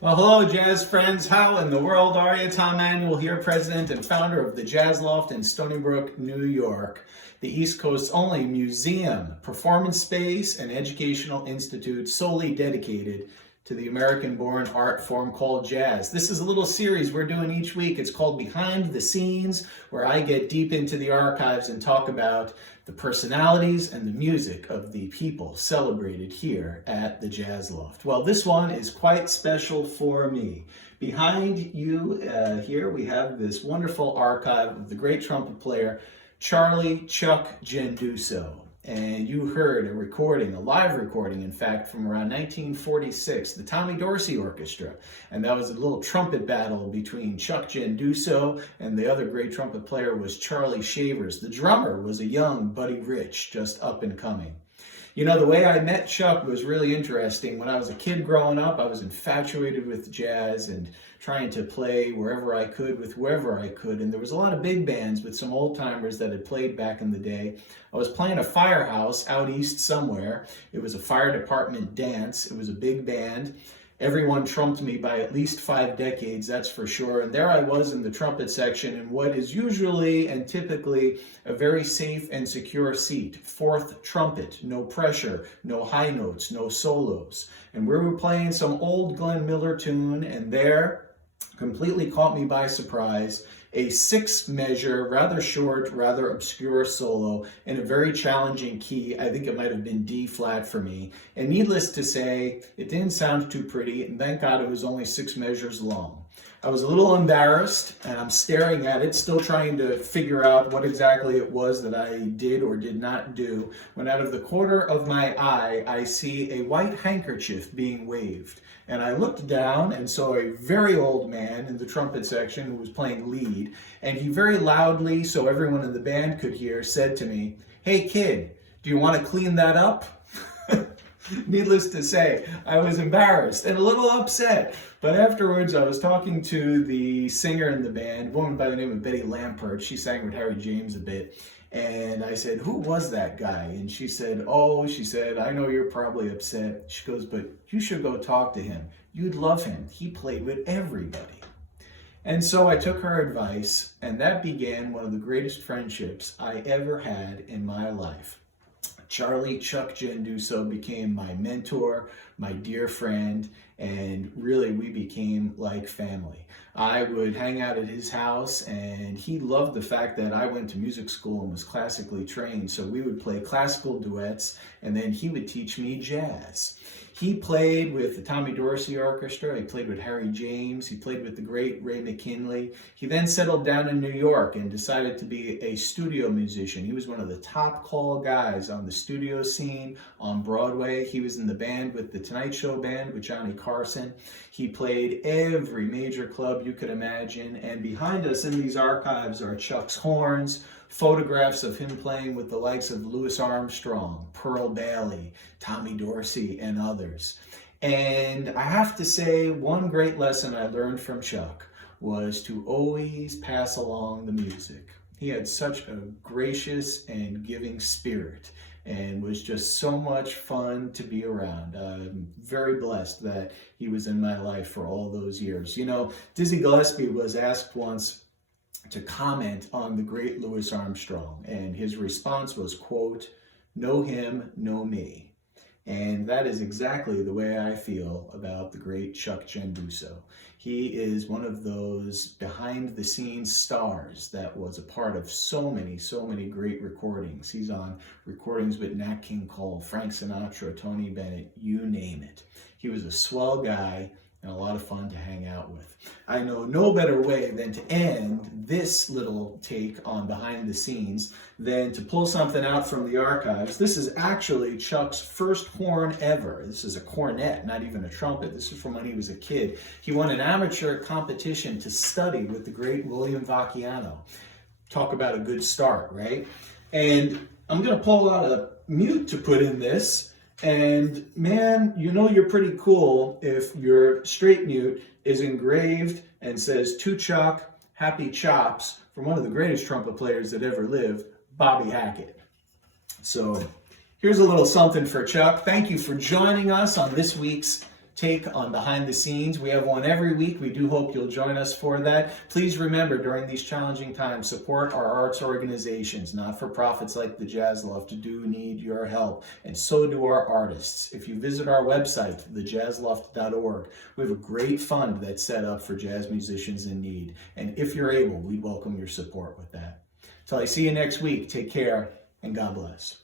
Well, hello, jazz friends. How in the world are you? Tom Manuel here, president and founder of the Jazz Loft in Stony Brook, New York, the East Coast's only museum, performance space, and educational institute solely dedicated to the American-born art form called jazz. This is a little series we're doing each week. It's called Behind the Scenes, where I get deep into the archives and talk about the personalities and the music of the people celebrated here at the Jazz Loft. Well, this one is quite special for me. Behind you here, we have this wonderful archive of the great trumpet player, Charlie Chuck Genduso. And you heard a recording, a live recording, in fact, from around 1946, the Tommy Dorsey Orchestra. And that was a little trumpet battle between Chuck Genduso and the other great trumpet player was Charlie Shavers. The drummer was a young Buddy Rich, just up and coming. You know, the way I met Chuck was really interesting. When I was a kid growing up, I was infatuated with jazz and trying to play wherever I could with whoever I could. And there was a lot of big bands with some old timers that had played back in the day. I was playing a firehouse out east somewhere. It was a fire department dance. It was a big band. Everyone trumped me by at least 5 decades, that's for sure. And there I was in the trumpet section in what is usually and typically a very safe and secure seat. Fourth trumpet, no pressure, no high notes, no solos. And we were playing some old Glenn Miller tune, and there, completely caught me by surprise, a 6-measure, rather short, rather obscure solo in a very challenging key. I think it might have been D flat for me. And needless to say, it didn't sound too pretty, and thank God it was only 6 measures long. I was a little embarrassed, and I'm staring at it, still trying to figure out what exactly it was that I did or did not do, when out of the corner of my eye, I see a white handkerchief being waved. And I looked down and saw a very old man in the trumpet section who was playing lead, and he very loudly, so everyone in the band could hear, said to me, "Hey kid, do you want to clean that up?" Needless to say, I was embarrassed and a little upset. But afterwards, I was talking to the singer in the band, a woman by the name of Betty Lampert. She sang with Harry James a bit. And I said, "Who was that guy?" And she said, "I know you're probably upset." She goes, "But you should go talk to him. You'd love him. He played with everybody." And so I took her advice, and that began one of the greatest friendships I ever had in my life. Charlie Chuck Genduso became my mentor, my dear friend, and really we became like family. I would hang out at his house, and he loved the fact that I went to music school and was classically trained, so we would play classical duets, and then he would teach me jazz. He played with the Tommy Dorsey Orchestra, he played with Harry James, he played with the great Ray McKinley. He then settled down in New York and decided to be a studio musician. He was one of the top call guys on the studio scene on Broadway. He was in the band with the Tonight Show Band with Johnny Carson. He played every major club you could imagine, and behind us in these archives are Chuck's horns, photographs of him playing with the likes of Louis Armstrong, Pearl Bailey, Tommy Dorsey, and others. And I have to say, one great lesson I learned from Chuck was to always pass along the music. He had such a gracious and giving spirit and was just so much fun to be around. I'm very blessed that he was in my life for all those years. You know, Dizzy Gillespie was asked once to comment on the great Louis Armstrong, and his response was, quote, "Know him, know me." And that is exactly the way I feel about the great Chuck Genduso. He is one of those behind-the-scenes stars that was a part of so many great recordings. He's on recordings with Nat King Cole, Frank Sinatra, Tony Bennett, you name it. He was a swell guy, and a lot of fun to hang out with. I know no better way than to end this little take on behind the scenes than to pull something out from the archives. This is actually Chuck's first horn ever. This is a cornet, not even a trumpet. This is from when he was a kid. He won an amateur competition to study with the great William Vacchiano. Talk about a good start, right? And I'm going to pull out a mute to put in this. And man, you know you're pretty cool if your straight mute is engraved and says, "To Chuck, happy chops," from one of the greatest trumpet players that ever lived, Bobby Hackett. So here's a little something for Chuck. Thank you for joining us on this week's take on behind the scenes. We have one every week. We do hope you'll join us for that. Please remember, during these challenging times, support our arts organizations. Not-for-profits like the Jazz Loft do need your help, and so do our artists. If you visit our website, thejazzloft.org, we have a great fund that's set up for jazz musicians in need. And if you're able, we'd welcome your support with that. Till I see you next week, take care and God bless.